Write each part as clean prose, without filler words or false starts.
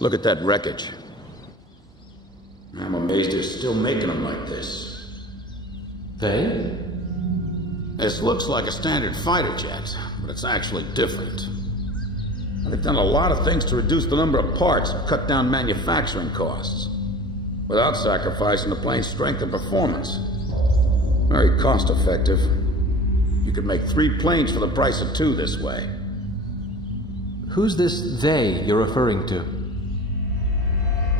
Look at that wreckage. I'm amazed they're still making them like this. They? This looks like a standard fighter jet, but it's actually different. They've done a lot of things to reduce the number of parts and cut down manufacturing costs, without sacrificing the plane's strength and performance. Very cost-effective. You could make 3 planes for the price of 2 this way. Who's this they you're referring to?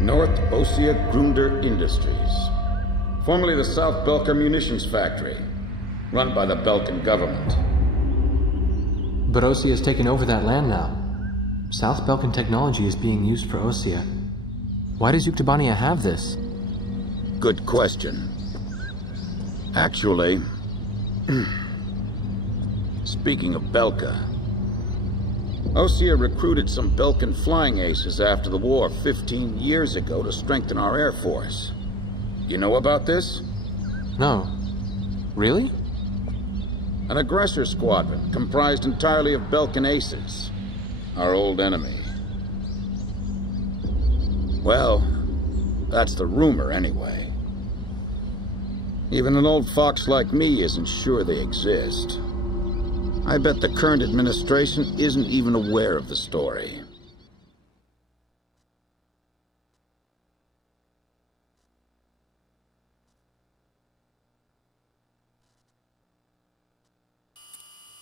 North Ossia Grunder Industries. Formerly the South Belka Munitions Factory, run by the Belkan government. But Ossia has taken over that land now. South Belkan technology is being used for Ossia. Why does Yuktobania have this? Good question. Actually, speaking of Belka, Ossia recruited some Belkan flying aces after the war 15 years ago to strengthen our Air Force. You know about this? No. Really? An aggressor squadron comprised entirely of Belkan aces. Our old enemy. Well, that's the rumor anyway. Even an old fox like me isn't sure they exist. I bet the current administration isn't even aware of the story.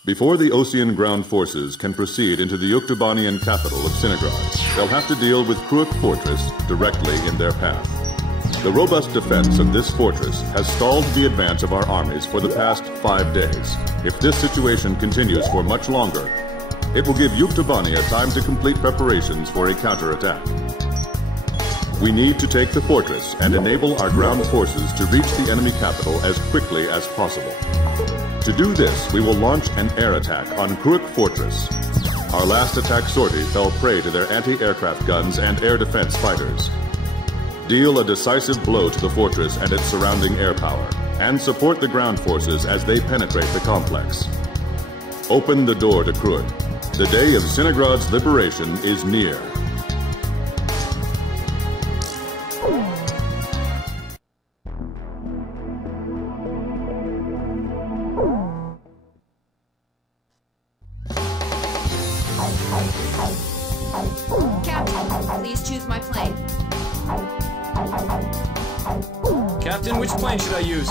Before the Ossian ground forces can proceed into the Yuktobanian capital of Sinagrad, they'll have to deal with Kuruk Fortress directly in their path. The robust defense of this fortress has stalled the advance of our armies for the past 5 days. If this situation continues for much longer, it will give Yuktobania time to complete preparations for a counterattack. We need to take the fortress and enable our ground forces to reach the enemy capital as quickly as possible. To do this, we will launch an air attack on Kuruk Fortress. Our last attack sortie fell prey to their anti-aircraft guns and air defense fighters. Deal a decisive blow to the fortress and its surrounding air power, and support the ground forces as they penetrate the complex. Open the door to Kuruk. The day of Sinagrad's liberation is near. Captain, please choose my plane. Captain, which plane should I use?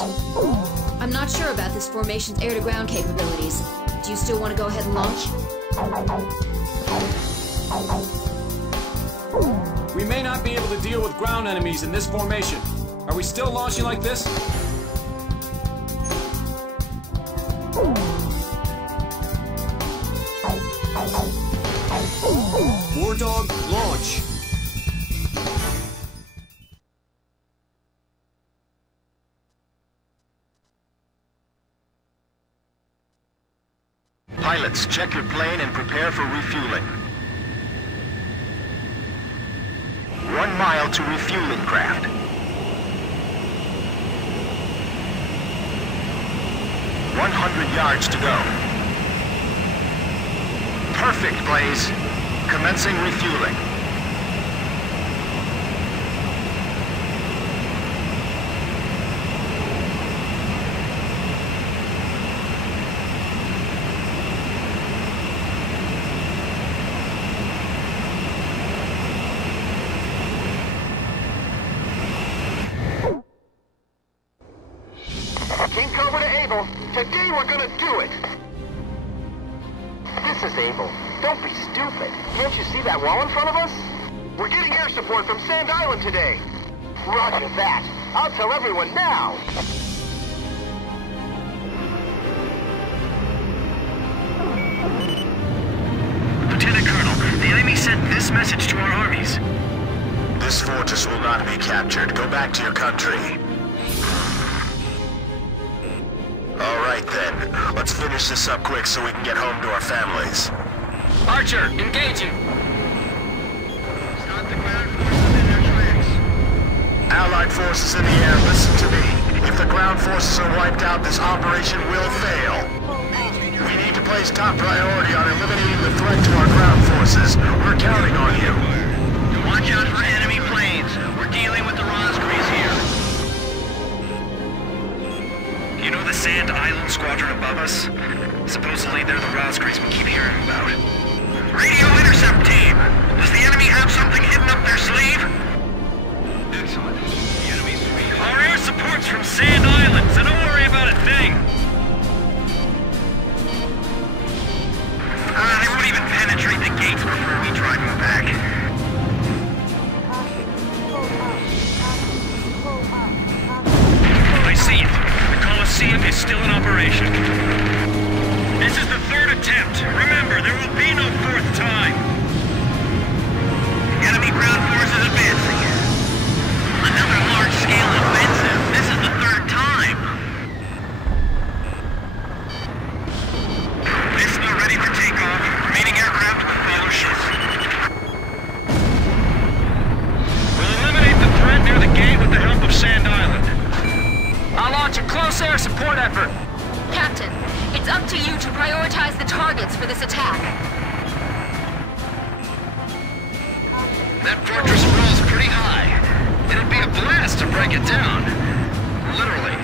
I'm not sure about this formation's air-to-ground capabilities. Do you still want to go ahead and launch? We may not be able to deal with ground enemies in this formation. Are we still launching like this? War Dog, launch! Pilots, check your plane and prepare for refueling. 1 mile to refueling craft. 100 yards to go. Perfect, Blaze. Commencing refueling. King Cobra to Able. Today we're gonna do it. This is Able. Don't be stupid. Can't you see that wall in front of us? We're getting air support from Sand Island today. Roger that. I'll tell everyone now. Lieutenant Colonel, the enemy sent this message to our armies. This fortress will not be captured. Go back to your country. All right then. Let's finish this up quick so we can get home to our families. Archer, engaging! Start the ground forces in their tracks. Allied forces in the air, listen to me. If the ground forces are wiped out, this operation will fail. We need to place top priority on eliminating the threat to our ground forces. We're counting on you. Watch out targets for this attack. That fortress wall's pretty high. It'd be a blast to break it down. Literally.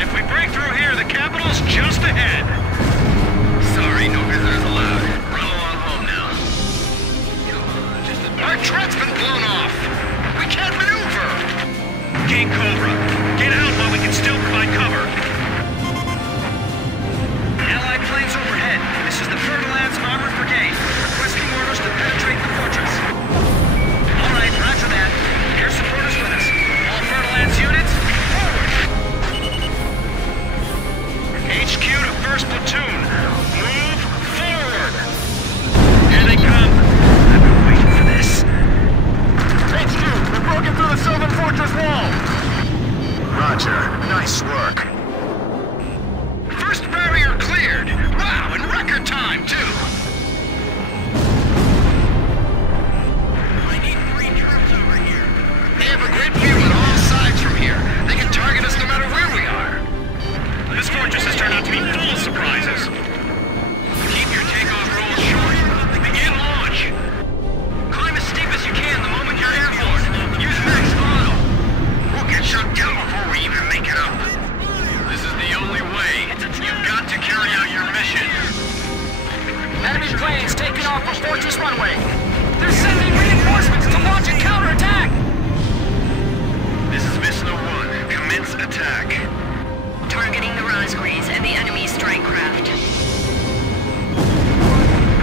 If we break through here, the capital's just ahead. Sorry, no visitors allowed. Run along home now. Come on, just a... Our truck's been blown off. We can't maneuver. King Cobra, get out while we can still provide cover. Allied planes overhead. This is the Fertilance Armored Brigade, requesting orders to penetrate the fortress. All right, roger that. Air support is with us. All Fertilance units, forward! HQ to 1st Platoon. Move forward! Here they come. I've been waiting for this. HQ, we've broken through the Sylvan Fortress wall! Roger. Nice work. First barrier cleared! Wow, in record time, too! I need 3 troops over here. They have a great view on all sides from here. They can target us no matter where we are. This fortress has turned out to be full of surprises. Keep your takeoff roll short. Begin launch. Climb as steep as you can the moment you're airborne. Use max throttle. We'll get shot down before we even make it up. This is the only way. You've got to carry out your mission. Enemy planes taking off for Fortress Runway. They're sending reinforcements to launch a counterattack. This is Missile 1. Commence attack. Targeting the Rosgreaves and the enemy strike craft.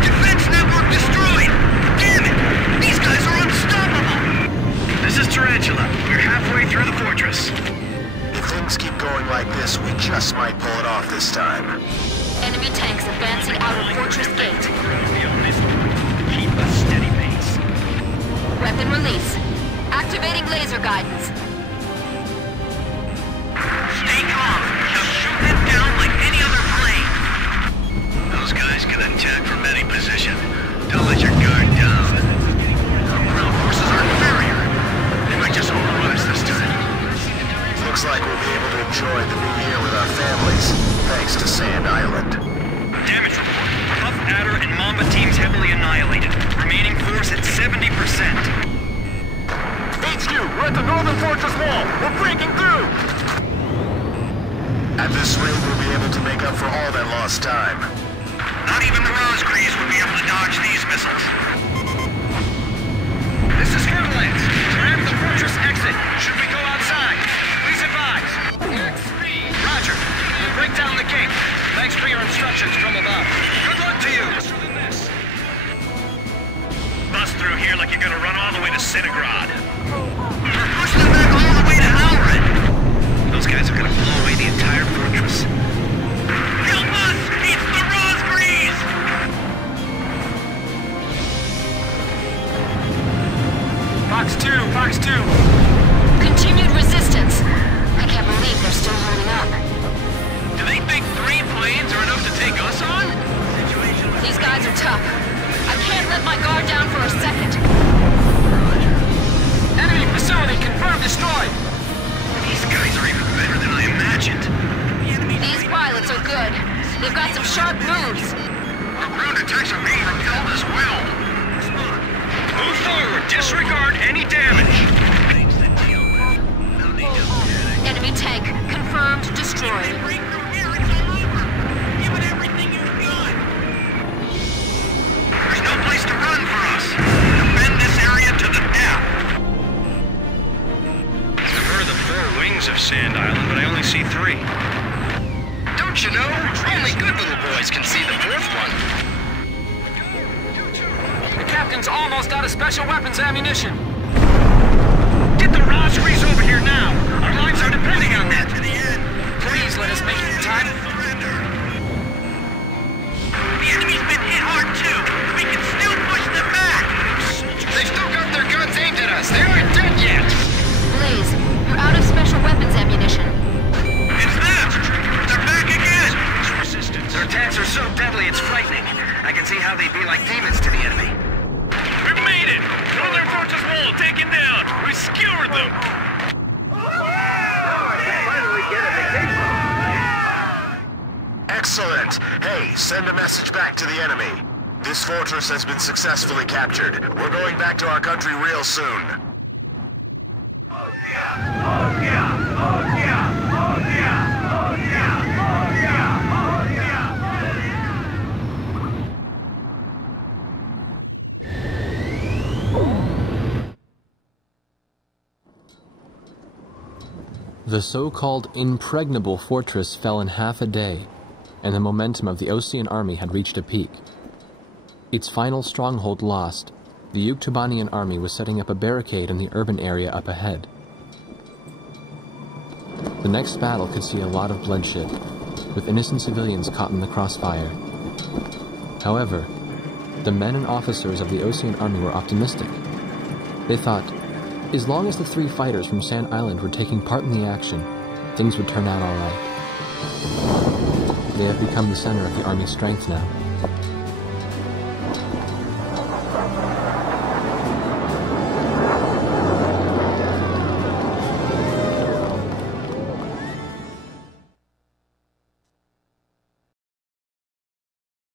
Defense network destroyed! Damn it! These guys are unstoppable! This is Tarantula. We're halfway through the fortress. If things keep going like this, we just might pull it off this time. Enemy tanks advancing out of Fortress Gate. Keep a steady pace. Weapon release. Activating laser guidance. Stay calm. Just shoot them down like any other plane. Those guys can attack from any position. Don't let your guard down. Our ground forces are inferior. They might just overrun us this time. Looks like we'll be able to enjoy the new year with our families, thanks to Sand Island. Damage report. Puff, Adder, and Mamba teams heavily annihilated. Remaining force at 70%. HQ, we're at the northern fortress wall. We're breaking through! At this rate, we'll be able to make up for all that lost time. Not even the Rosgreaves would be able to dodge these missiles. This is Fertilance. We're at the fortress exit. Should we go outside? Please advise. Speed. Roger. We'll break down the gate. Thanks for your instructions from above. Good luck to you. Bust through here like you're gonna run all the way to Centigrad. We're pushing them back all the way to Halrid. Those guys are gonna blow away the entire fortress. Help us! It's the Rosgreaves! Fox 2, Fox 2. Continued resistance. I can't believe they're still holding up. Do they think 3 planes are enough to take us on? These guys are tough. I can't let my guard down for a second. Enemy facility confirmed destroyed. These guys are even better than I imagined. These pilots are good. They've got some sharp moves. Our ground attacks are being repelled as well. Move forward. Disregard any damage. Enemy tank confirmed destroyed. There's no place to run for us. Defend this area to the death. I've heard of the 4 wings of Sand Island, but I only see 3. Don't you know? Only good little boys can see the 4th one. The captain's almost out of special weapons ammunition. Get the Rosgreaves over here now. Our lives are depending on that. To the end. Please let us make it in time. The enemy's been hit hard too. We can still push them back. They've still got their guns aimed at us. They aren't dead yet. Blaze, you're out of special weapons ammunition. It's them. They're back again. Their attacks are so deadly it's frightening. I can see how they'd be like demons to the enemy. We've made it. Northern Fortress Wall taken down. We skewered them. Excellent! Hey, send a message back to the enemy. This fortress has been successfully captured. We're going back to our country real soon. The so-called impregnable fortress fell in half a day, and the momentum of the Osean army had reached a peak. Its final stronghold lost, the Yuktobanian army was setting up a barricade in the urban area up ahead. The next battle could see a lot of bloodshed, with innocent civilians caught in the crossfire. However, the men and officers of the Osean army were optimistic. They thought, as long as the 3 fighters from Sand Island were taking part in the action, things would turn out all right. They have become the center of the army's strength now.